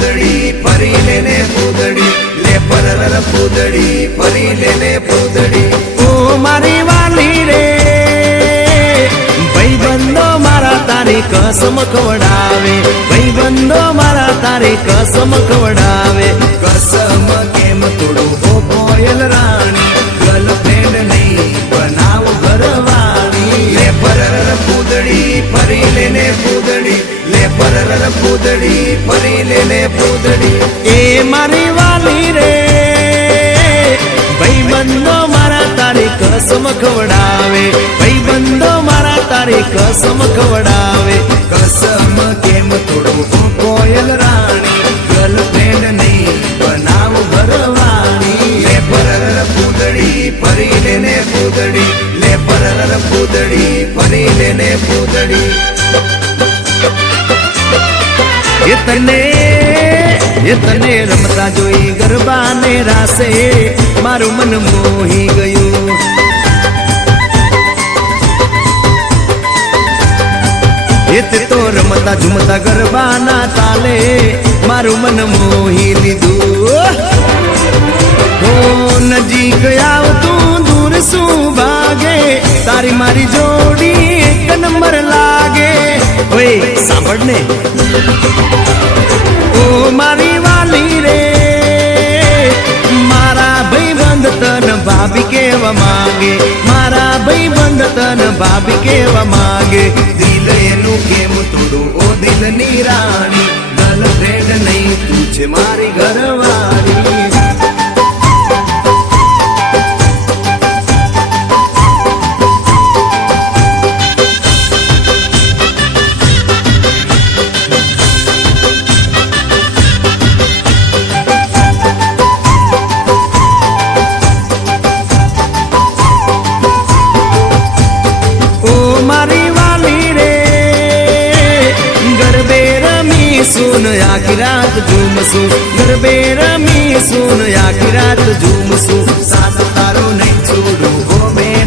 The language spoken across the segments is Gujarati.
પૂદડી, ફરી લેને પૂદડી. લે પરર પૂદડી, ફરી લેને પૂદડી. ઓ મારી વાલી રે, ભાઈબંધો મારા તારી કસમ ખવડાવે ભાઈબંધો મારા તારી કસમ ખવડાવે કસમ કેમ તોડું હો કોયલ રાણી? ગર્લફ્રેન્ડ નહીં, બનાવ ઘરવાળી. લે પરર પૂદડી, ફરી લેને પૂદડી. લે પરર પૂદડી, ફરી લેને પૂદડી એ મારી વાલી રે ભાઈબંધો મારા તારી કસમ ખવડાવે ભાઈબંધો મારા તારી કસમ ખવડાવે કસમ કેમ તોડું કોયલ રાણી ગર્લફ્રેન્ડ નહીં બનાવ ભરવાની લે પરર પૂદડી ફરી લેને પૂદડી લે પરર પૂદડી ફરી લેને પૂદડી એ તને એ રમતા જોઈ ગરબાને રાસે મારું મન મોહી ગયું. એ તે રમતા ઝુમતા ગરબાના તાલે. મારું મન મોહી લીધું. હો નજીક આવતું દૂર શું ભાગે? તારી મારી જોડી એક નંબર લાગે. ઓય, સાંભળ ને. ઓ મારી વાલી રે. મારા ભાઈ બંધ તન ભાભી કેવા માંગે. મારા ભાઈ બંધ તન ભાભી કેવા માંગે. દિલ એનું કેમ તોડું ઓ દિલની રાણી. ગર્લફ્રેન્ડ નહીં, તું છે મારી ઘરવાળી. સુન આખી રાત ઝૂમશું ગરબે સુન આખી રાત ઝૂમશું સાત તારો નહીં છોડું હો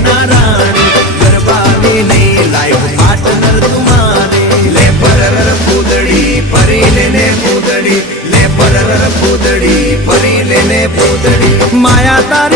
નારાણી ગરબાની નહીં લાઈફ પાર્ટનર તુમારે લે પરર પૂદડી ફરી લેને પૂદડી લે પરર પૂદડી ફરી લેને પૂદડી માયા તારી